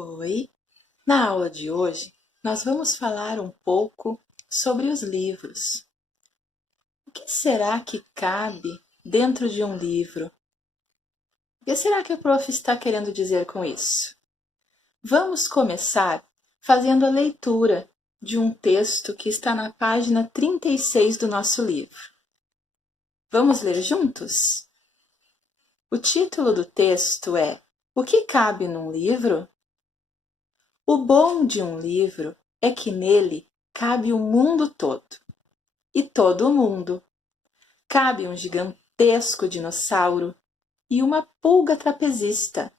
Oi! Na aula de hoje, nós vamos falar um pouco sobre os livros. O que será que cabe dentro de um livro? O que será que a prof está querendo dizer com isso? Vamos começar fazendo a leitura de um texto que está na página 36 do nosso livro. Vamos ler juntos? O título do texto é O que cabe num livro? O bom de um livro é que nele cabe o mundo todo. E todo o mundo. Cabe um gigantesco dinossauro e uma pulga trapezista.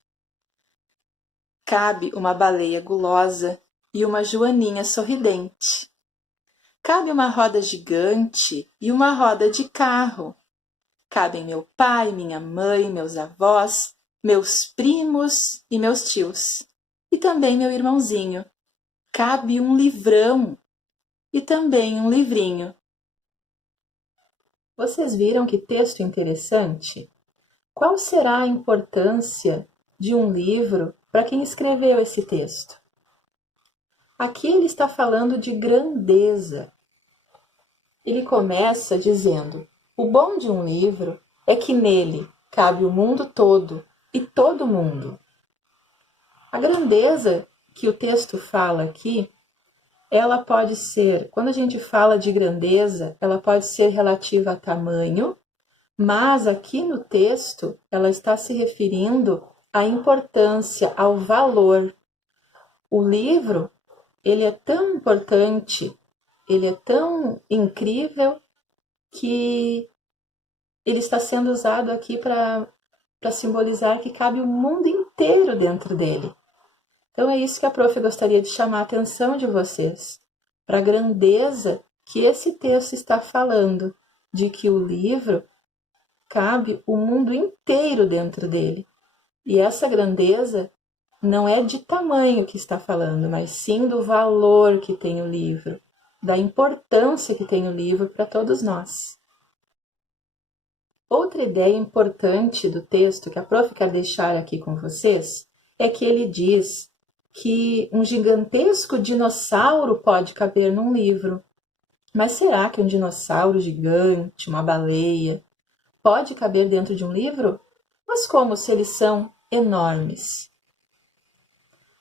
Cabe uma baleia gulosa e uma joaninha sorridente. Cabe uma roda gigante e uma roda de carro. Cabem meu pai, minha mãe, meus avós, meus primos e meus tios. E também meu irmãozinho. Cabe um livrão e também um livrinho. Vocês viram que texto interessante? Qual será a importância de um livro para quem escreveu esse texto? Aqui ele está falando de grandeza. Ele começa dizendo: o bom de um livro é que nele cabe o mundo todo e todo mundo. A grandeza que o texto fala aqui, ela pode ser, quando a gente fala de grandeza, ela pode ser relativa a tamanho, mas aqui no texto ela está se referindo à importância, ao valor. O livro, ele é tão importante, ele é tão incrível que ele está sendo usado aqui para simbolizar que cabe o mundo inteiro dentro dele. Então é isso que a prof gostaria de chamar a atenção de vocês, para a grandeza que esse texto está falando, de que o livro cabe o mundo inteiro dentro dele. E essa grandeza não é de tamanho que está falando, mas sim do valor que tem o livro, da importância que tem o livro para todos nós. Outra ideia importante do texto que a prof quer deixar aqui com vocês é que ele diz que um gigantesco dinossauro pode caber num livro. Mas será que um dinossauro gigante, uma baleia, pode caber dentro de um livro? Mas como se eles são enormes?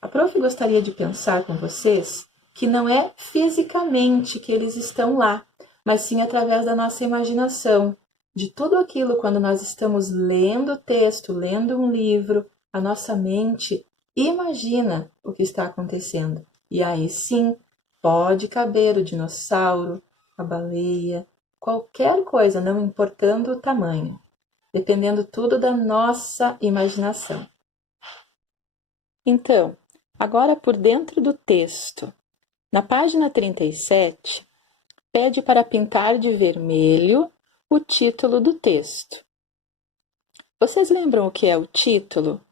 A prof gostaria de pensar com vocês que não é fisicamente que eles estão lá, mas sim através da nossa imaginação, de tudo aquilo quando nós estamos lendo o texto, lendo um livro, a nossa mente imagina o que está acontecendo. E aí sim, pode caber o dinossauro, a baleia, qualquer coisa, não importando o tamanho, dependendo tudo da nossa imaginação. Então, agora por dentro do texto, na página 37, pede para pintar de vermelho o título do texto. Vocês lembram o que é o título?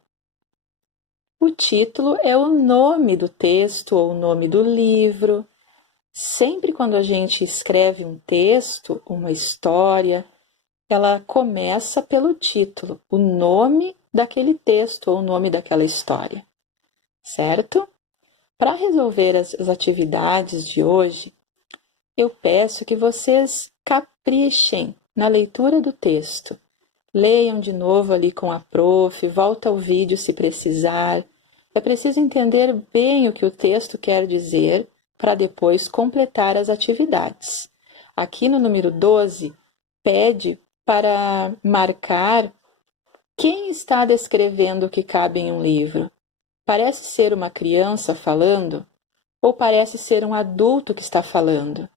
O título é o nome do texto ou o nome do livro. Sempre quando a gente escreve um texto, uma história, ela começa pelo título, o nome daquele texto ou o nome daquela história, certo? Para resolver as atividades de hoje, eu peço que vocês caprichem na leitura do texto. Leiam de novo ali com a prof, volta ao vídeo se precisar. É preciso entender bem o que o texto quer dizer para depois completar as atividades. Aqui no número 12, pede para marcar quem está descrevendo o que cabe em um livro. Parece ser uma criança falando ou parece ser um adulto que está falando?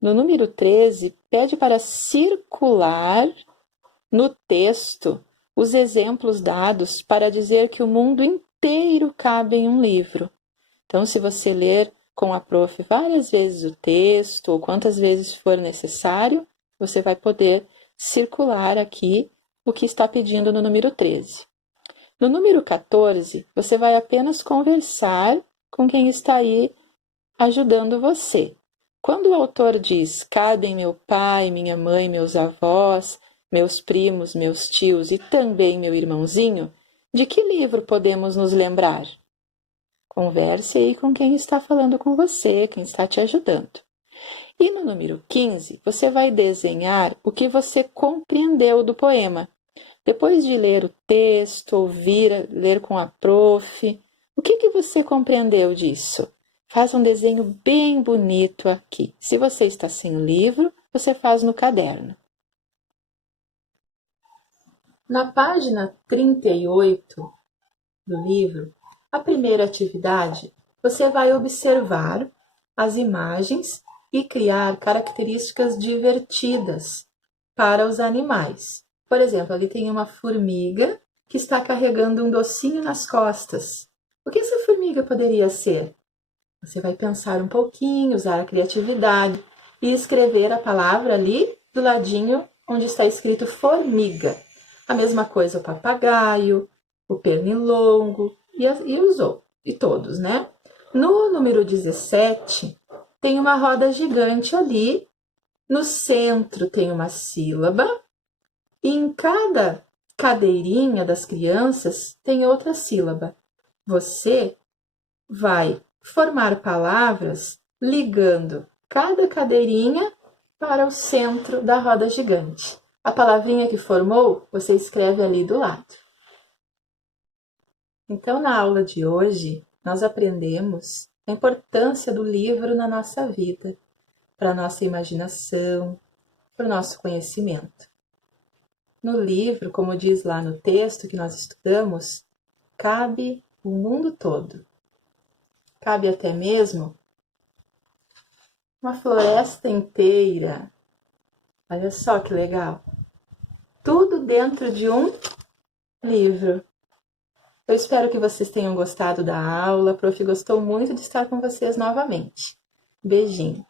No número 13, pede para circular no texto os exemplos dados para dizer que o mundo inteiro cabe em um livro. Então, se você ler com a prof várias vezes o texto, ou quantas vezes for necessário, você vai poder circular aqui o que está pedindo no número 13. No número 14, você vai apenas conversar com quem está aí ajudando você. Quando o autor diz, cabem meu pai, minha mãe, meus avós, meus primos, meus tios e também meu irmãozinho, De que livro podemos nos lembrar? Converse aí com quem está falando com você, quem está te ajudando. E no número 15, você vai desenhar o que você compreendeu do poema. Depois de ler o texto, ouvir, ler com a prof, o que você compreendeu disso? Faz um desenho bem bonito aqui. Se você está sem o livro, você faz no caderno. Na página 38 do livro, a primeira atividade, você vai observar as imagens e criar características divertidas para os animais. Por exemplo, ali tem uma formiga que está carregando um docinho nas costas. O que essa formiga poderia ser? Você vai pensar um pouquinho, usar a criatividade e escrever a palavra ali do ladinho onde está escrito formiga. A mesma coisa o papagaio, o pernilongo e todos, né? No número 17, tem uma roda gigante ali. No centro tem uma sílaba. E em cada cadeirinha das crianças tem outra sílaba. Você vai formar palavras ligando cada cadeirinha para o centro da roda gigante. A palavrinha que formou, você escreve ali do lado. Então, na aula de hoje, nós aprendemos a importância do livro na nossa vida, para a nossa imaginação, para o nosso conhecimento. No livro, como diz lá no texto que nós estudamos, cabe o mundo todo. Cabe até mesmo uma floresta inteira. Olha só que legal. Tudo dentro de um livro. Eu espero que vocês tenham gostado da aula. A prof gostou muito de estar com vocês novamente. Beijinho.